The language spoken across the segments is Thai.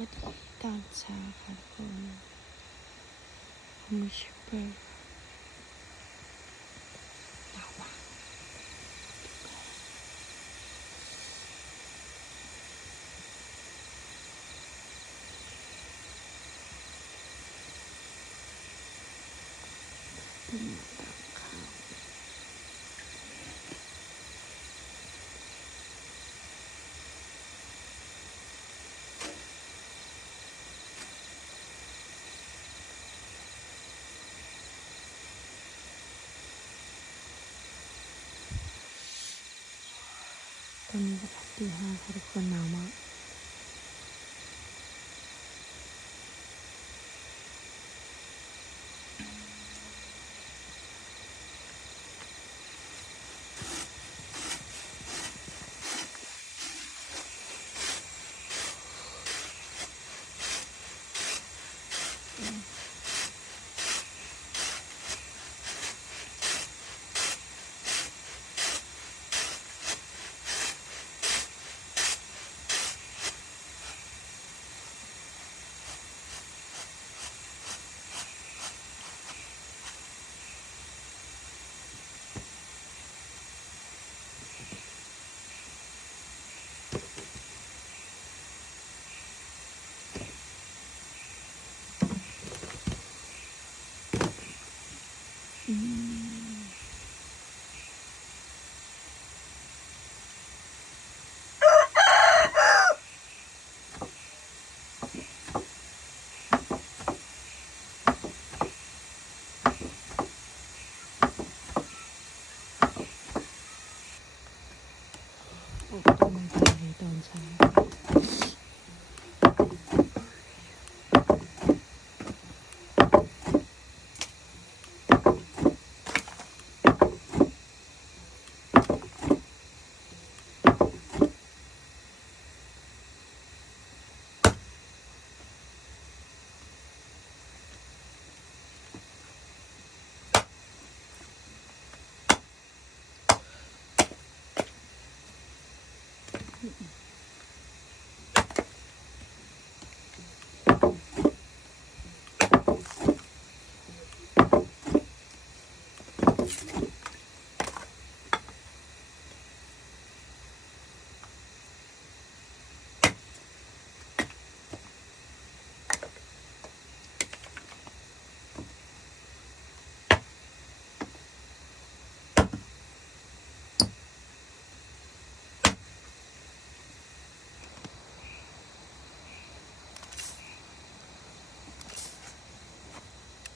วัสดีตอนเช้าค่ะทุกคนมูชิเปอร์หนาวมากอืมตักข้าว ตอนนี้ก็ตีห้าค่ะทุกคนหนาวมาก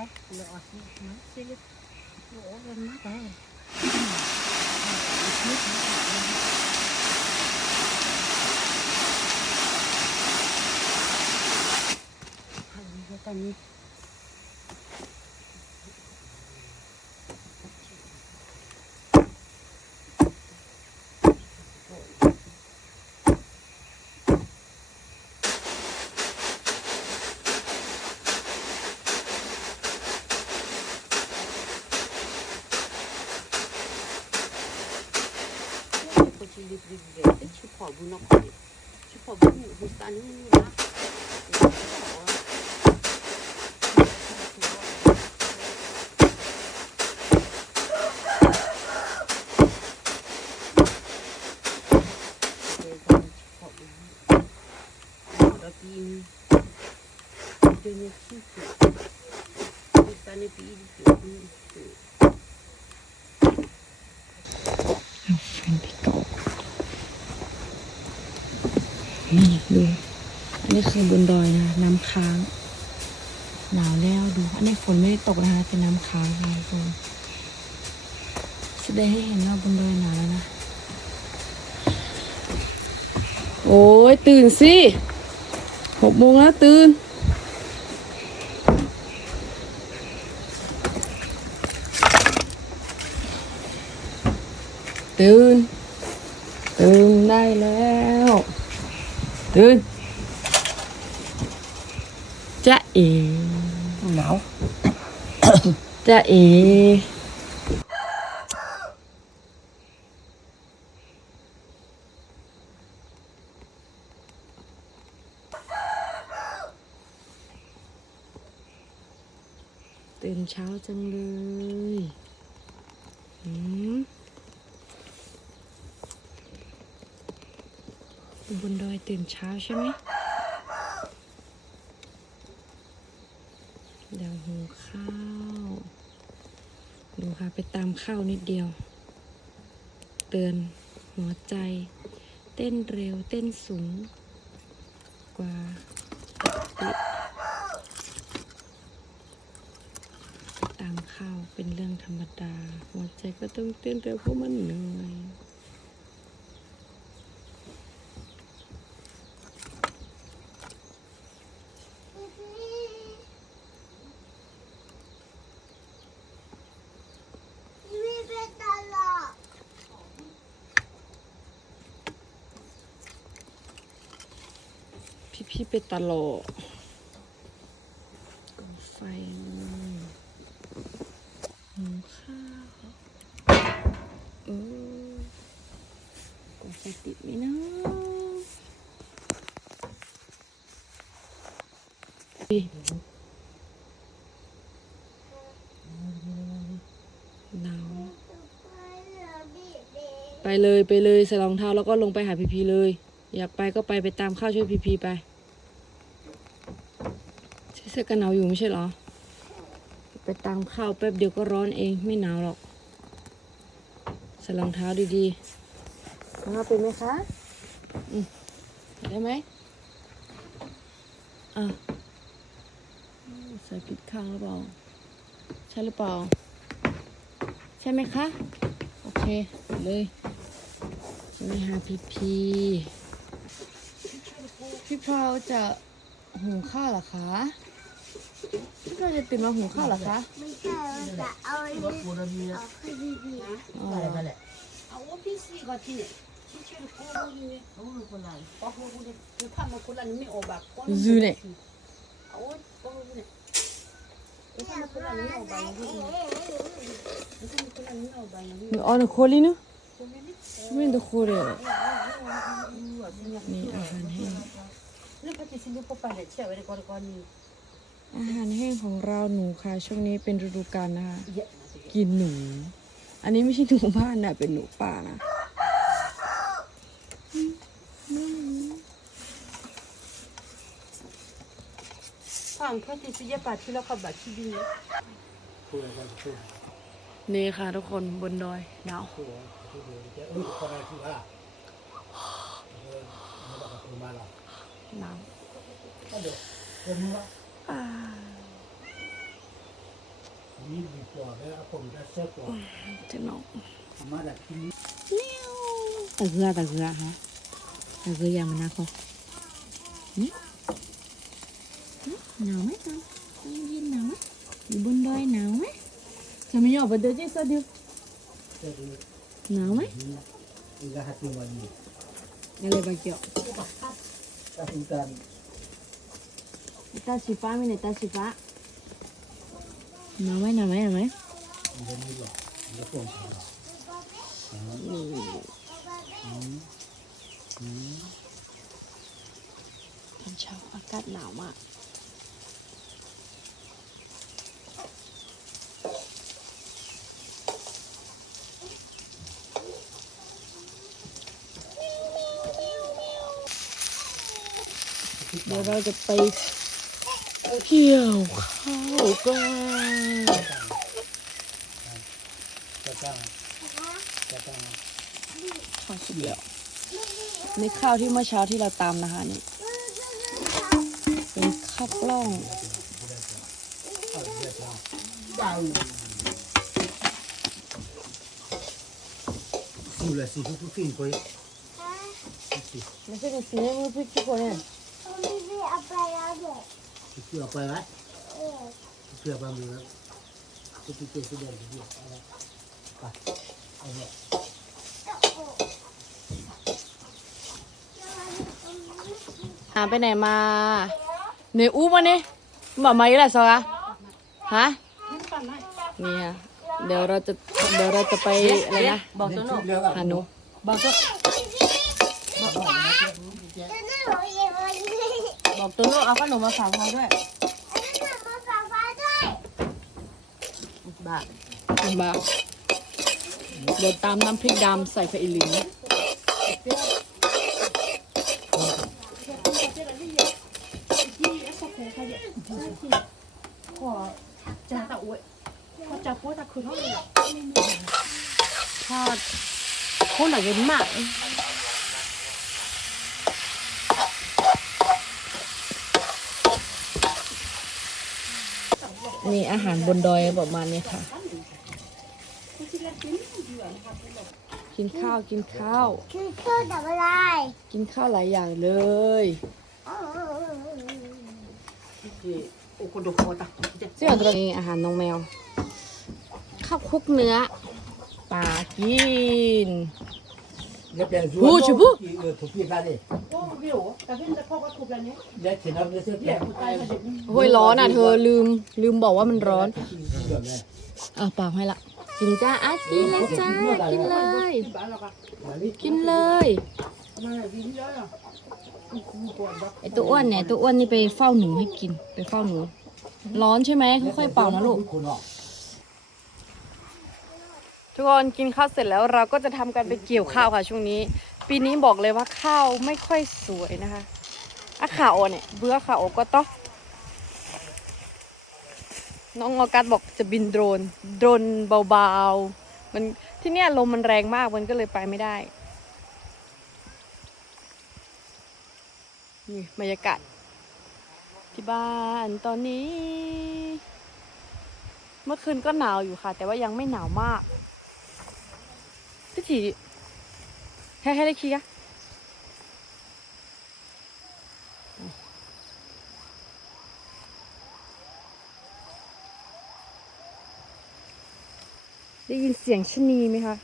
phát lọ nó xí lên mắt đấy Hãy subscribe cho kênh Ghiền Mì Gõ Để không bỏ lỡ livrivlerde kitabına koyuyor. Kitabın Hüseyin'in yoluna Arabin, dönüşüm ดู อันนี้คือบนดอยนะน้ำค้าง หนาวแล้วดู อันนี้ฝนไม่ได้ตกนะคะเป็นน้ำค้างค่ะทุกคนแสดงให้เห็นว่าบนดอยหนาวแล้วนะยตื่นสิหกโมงแล้วตื่นตื่นตื่นได้แล้ว ตื่นจะเอหนาวจะเอตื่นเช้าจังเลยหืม อยู่บนดอยตื่นเช้าใช่ไหมเดี๋ยวหุงข้าวดูค่ะไปตามข้าวนิดเดียว เตือนหัวใจ เต้นเร็วเต้นสูง กว่าปกติตามข้าวเป็นเรื่องธรรมดา หัวใจก็ต้องเต้นเร็วเพราะมันเหนื่อย พี่พี่ๆไป ตลกกองไฟเลยหุงข้าวเออกองไฟติดไหมเนาะดิหนาวไปเลยไปเลยใส่รองเท้าแล้วก็ลงไปหาพีพีเลย อยากไปก็ไปไปตามข้าวช่วยพีพีไปใส่ เสื้อกันหนาวอยู่ไม่ใช่เหรอ ไปตามข้าวแป๊บเดียวก็ร้อนเองไม่หนาวหรอกใส่รองเท้าดีๆรองเท้าเป็นไหมคะอืมได้ไหมอะใส่ผิดข้างหรือเปล่า ใช่หรือเปล่า ใช่ไหมคะ โอเคไปเลยจะไปหาพีพีพี่พราวจะหุงข้าวเหรอคะ น่จะตื่นมาหุงข้าวหรอคะ ไม่ใช่ว่าจะเอาอันนี้ออกให้ดีๆนะซูเที่ยอ๋อันูโคลีเนอะไม่ได้โคลีอะนี่อาหารแห้ง อาหารแห้งของเราหนูค่ะ ช่วงนี้เป็นฤดูกาลนะคะ กินหนู อันนี้ไม่ใช่หนูบ้านนะเป็นหนูป่านะฝั่งพระติสยาปาที่เราขับบบที่ดีนี่ค่ะทุกคนบนดอยหนาวหนาว นนี้ว่า อ่า มีดีกว่าแล้วผมจะเซ็ตกว่า จะหนาว มาจากที่นี่ ตะเกือตะเกือฮะตะเกือยามันนะเขาหึหึหนาวไหมจ๊ะตอนเย็นหนาวไหมอยู่บนดอยหนาวไหมจะไม่ยอมไปเดินที่สะดิว เซ็ตนี้ หนาวไหม อีกหัดวันนี้ อะไรบางเกี่ยว ก็คือการ ตาสีฟ้ามีไหนตาสีฟ้าหนาวไหมหนาวไหมหนาวไหม เดี๋ยวนี้หรอกเดี๋ยวผ มจะหรอกตอนเช้าอากาศหนาวมาก เดี๋ยวเราจะไปเที่ยวข้าวกันจะตั้งจะตั้งข้าวสุดแล้วนี่ข้าวที่เมื่อเช้าที่เราตำนะคะนี่เป็นข้าวกล้องฟูเลยสิทุกที่ก็ไม่ใช่เป็นสีในมือพี่ทุกคนเนี่ย เชื่อไปไหมเออเชื่อไปมือจะติดเชื้อเดือนเดียวเอาละไปเอาเนี่ยหาไปไหนมาเหนอู้มาเนี่ยบอกมาอีกแล้วซอกะฮะเนี่ยเดี๋ยวเราจะเดี๋ยวเราจะไปอะไรนะบอกตัวโน้เรื่องอะหาหนูบอกตัว จะน่าหัวเย็นวันนี้ บอกตัวโน้ เอาขนมมาฝากเขาด้วยแล้วมาฝากฟ้าด้วยบ้าบ้าเดี๋ยวตามน้ำพริกดำใส่ไฟอีหลิงจะตะอวยเขาจะพูดตะคือเท่าไหร่ทอดคนหนักเย็นมาก นี่อาหารบนดอยประมาณนี้ค่ะ กินข้าวกินข้าวคือเสื้อดับอะไร กินข้าวหลายอย่างเลยโอ้คนดูโคตรเสี่ยวตรงนี้อาหารน้องแมว ข้าวคลุกเนื้อปลากิน เดี๋ยวเปลี่ยนโอ้ชิบุเออถูกพี่กันดิโอ้วิวแต่เพิ่งจะพบว่าถูกแล้วเนี่ยเดี๋ยวเสร็จแล้วเดี๋ยวเสื้อแกะตายมาเด็กโอ้ยร้อนอะเธอลืมลืมบอกว่ามันร้อนเดือนเลยอะเปล่าให้ละ กินจ้าอากินเลยจ้า กินเลย กินเลยมาดีเยอะอะไอตัวอ้วนเนี่ยตัวอ้วนนี่ไปเฝ้าหนูให้กิน ไปเฝ้าหนู ร้อนใช่ไหมค่อยๆเป่านะลูกคุณออก ทุกคนกินข้าวเสร็จแล้วเราก็จะทำการไปเกี่ยวข้าวค่ะช่วงนี้ ปีนี้บอกเลยว่าข้าวไม่ค่อยสวยนะคะอะข่าวเนี่ยเบื่อข่าวก็ต้องน้องออกัสบอกจะบินโดรนโดรนเบาๆมันที่เนี่ยลมมันแรงมากมันก็เลยไปไม่ได้นี่บรรยากาศที่บ้านตอนนี้ เมื่อคืนก็หนาวอยู่ค่ะ แต่ว่ายังไม่หนาวมาก พี่จีให้ให้ได้ยินเสียงชนีไหมคะ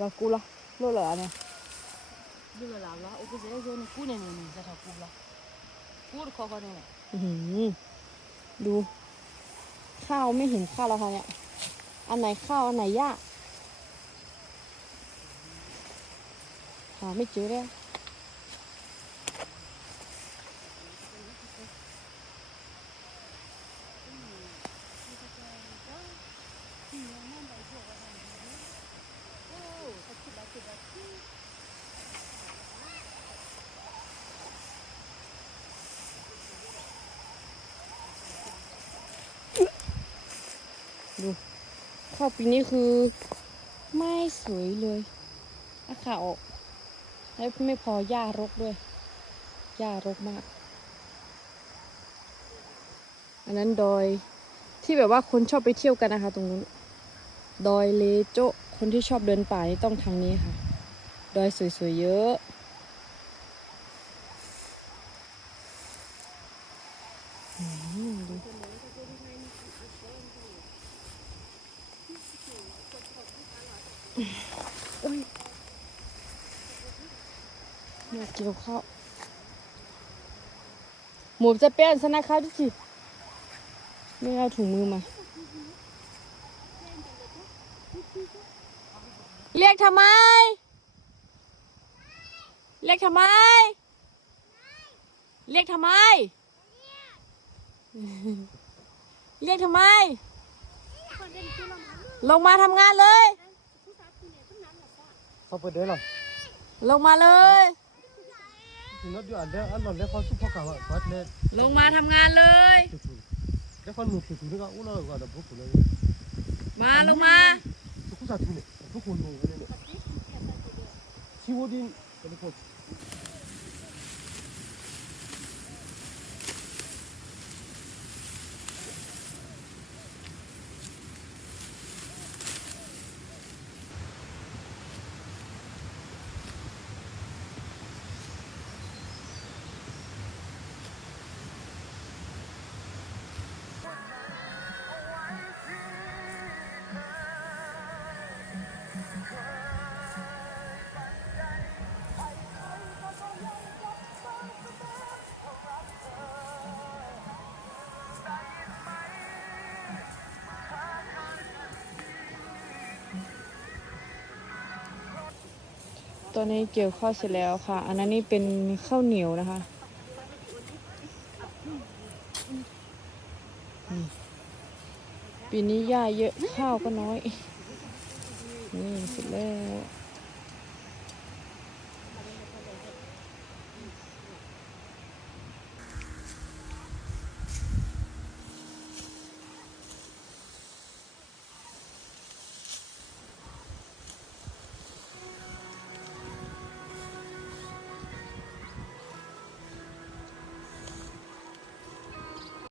ลากูละโลดเหรอเนี่ย ดูแลาวละโอ้ก็จะได้เยอะนี่กูเนี่ยนี่จะทำกูละกูขอคนเนี่ยอื้อหือดู ข้าวไม่เห็นข้าวแล้วค่ะเนี่ย อันไหนข้าวอันไหนหญ้าหาไม่เจอเลย ดูข้าวปีนี้คือไม่สวยเลยอาขาวแล้วไม่พอหญ้ารกด้วยหญ้ารกมาก อันนั้นดอยที่แบบว่าคนชอบไปเที่ยวกันนะคะ ตรงนู้นดอยเลโจคนที่ชอบเดินป่านี่ต้องทางนี้ค่ะ ดอยสวยๆเยอะ อืมดูโอ้ยอยา กเกี่ยวข้าวหมูจะเปลี่ยนสนาข้าวดิจิไม่เอาถุงมือมา เรียกทำไม เรียกทำไม เรียกทำไม เรียกทำไม ลงมาทำงานเลย เขาเปิดได้หรอ ลงมาเลย ถึงรถอยู่อันเดียวอันนั้นแล้วเขาสุภาพกับวัดเนี่ยลงมาทำงานเลยแล้วเขาหนุนถึงนี่ก็อุ้งเราก็แบบพวกผมเลยมาลงมาทุกคนทุกเนี่ยทุกคนลงกันเลยชิวดินเป็นคน ตอนนี้เกี่ยวข้าวเสร็จแล้วค่ะ อันนั้นนี่เป็นข้าวเหนียวนะคะปีนี้หญ้าเยอะข้าวก็น้อย นี่เสร็จแล้ว